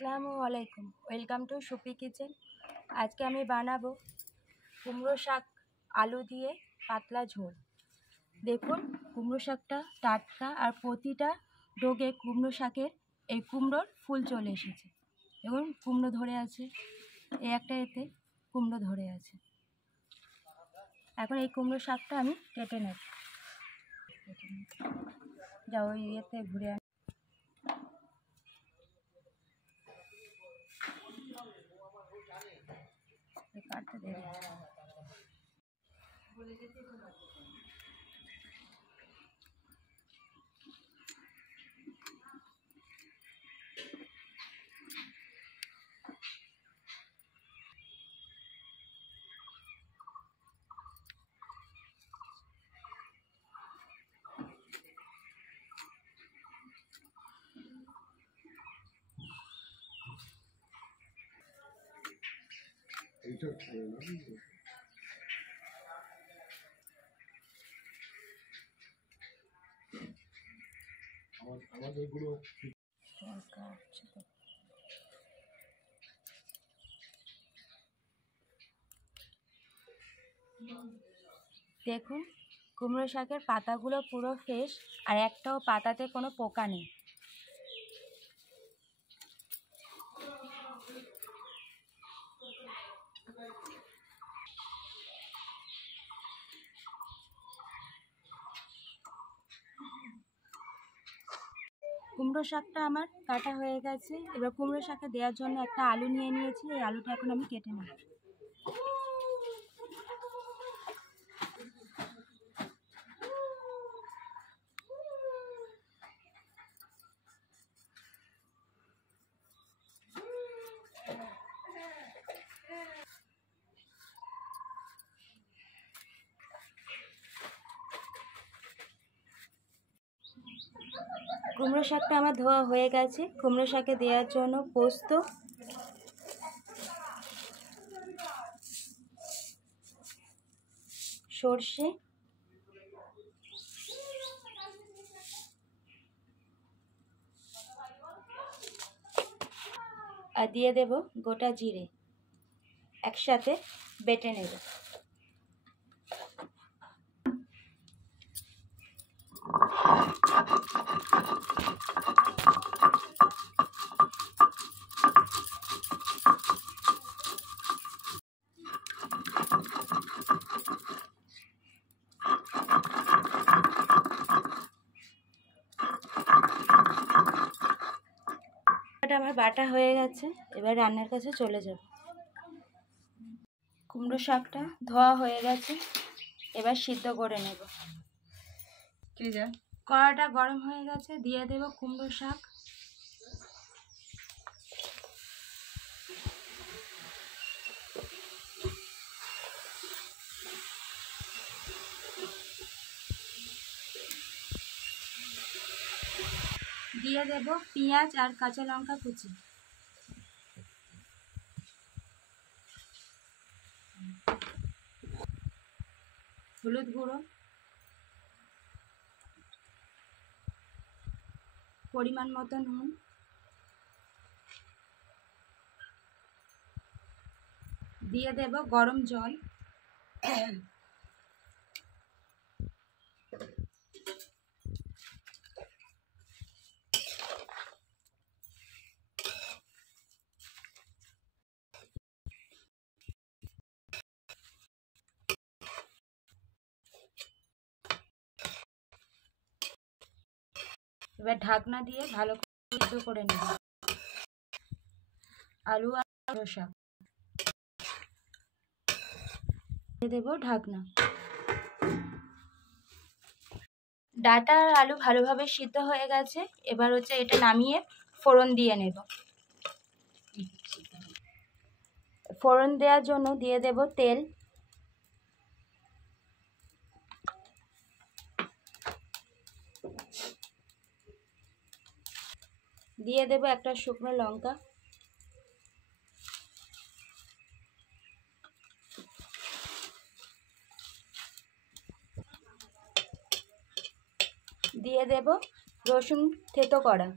আসসালামু আলাইকুম, welcome to soupy kitchen. আজকে আমি বানাবো কুমড়ো শাক আলু দিয়ে পাতলা ঝোল। দেখুন, কুমড়ো শাকটা টাটকা আর প্রতিটা ডোগে কুমড়ো শাকের এই কুমড়োর ফুল চলে এসেছে। এবং কুমড়ো ধরে আছে, এই একটা এতে কুমড়ো ধরে আছে। এখন এই কুমড়ো শাকটা আমি কেটে নেব। যাও ওই ইয়েতে ঘুরে কাটতে দেবে। দেখুন, কুমড়ো শাকের পাতাগুলো পুরো ফ্রেশ আর একটাও পাতাতে কোনো পোকা নেই। কুমড়ো শাকটা আমার কাটা হয়ে গেছে। এবার কুমড়ো শাকে দেওয়ার জন্য একটা আলু নিয়ে নিয়েছি। এই আলুটা এখন আমি কেটে নেব। কুমড়ো শাকটা আমার ধোয়া হয়ে গেছে। কুমড়ো শাকে দেওয়ার জন্য পোস্ত, সর্ষে, আর দিয়ে দেব গোটা জিরে, একসাথে বেটে নেব। আমার বাটা হয়ে গেছে, এবার রান্নার কাছে চলে যাব। কুমড়ো শাকটা ধোয়া হয়ে গেছে, এবার সিদ্ধ করে নেব। কড়াটা গরম হয়ে গেছে, দিয়ে দেব কুমড়ো শাক। দিয়ে দেব পেঁয়াজ আর কাঁচা লঙ্কা কুচি। হলুদ গুঁড়ো, পরিমাণ মতো নুন, দিয়ে দেব গরম জল। এবার ঢাকনা দিয়ে ভালো করে সিদ্ধ করে নেব আলু আর শাক। দিয়ে দেব ঢাকনা। ডাঁটা আর আলু ভালোভাবে সিদ্ধ হয়ে গেছে, এবার এটা নামিয়ে ফোড়ন দিয়ে নেব। ফোড়ন দেওয়ার জন্য দিয়ে দেব তেল, দিয়ে দেব একটা শুকনো লঙ্কা, দিয়ে দেব রসুন থেতো করা,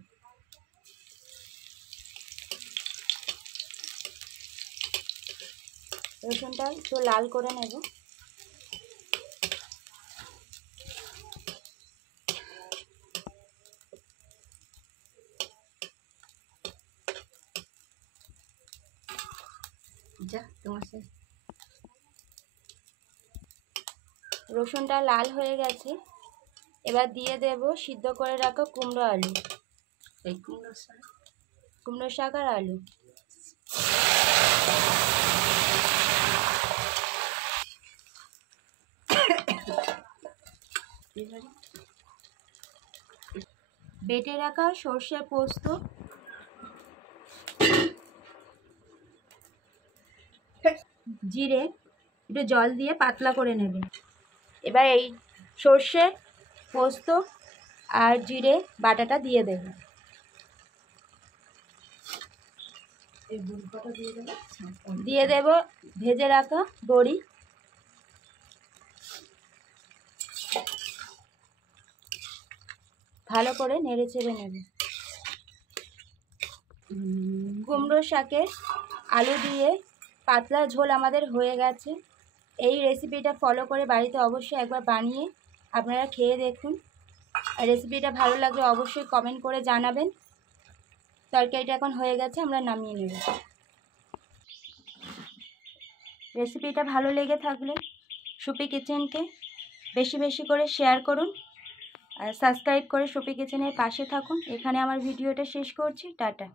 রসুনটা একটু লাল করে নেব। রসুনটা লাল হয়ে গেছে, এবার দিয়ে দেব সিদ্ধ করে রাখা কুমড়ো আলু। এই কুমড়ো শাক আর আলু। বেটে রাখা সর্ষে পোস্ত, জিরে একটু জল দিয়ে পাতলা করে নেবে। এবার এই সর্ষে পোস্ত আর জিরে বাটাটা দিয়ে দেবে। দিয়ে দেব ভেজে রাখা বড়ি। ভালো করে নেড়ে চেড়ে নেবে। কুমড়ো শাকের আলু দিয়ে পাতলা ঝোল আমাদের হয়ে গেছে। এই রেসিপিটা ফলো করে বাড়িতে অবশ্যই একবার বানিয়ে আপনারা খেয়ে দেখুন। আর রেসিপিটা ভালো লাগলে অবশ্যই কমেন্ট করে জানাবেন। তরকারিটা এখন হয়ে গেছে, আমরা নামিয়ে নেব। রেসিপিটা ভালো লেগে থাকলে সুপি কিচেনকে বেশি বেশি করে শেয়ার করুন আর সাবস্ক্রাইব করে সুপি কিচেনের পাশে থাকুন। এখানে আমার ভিডিওটা শেষ করছি। টাটা।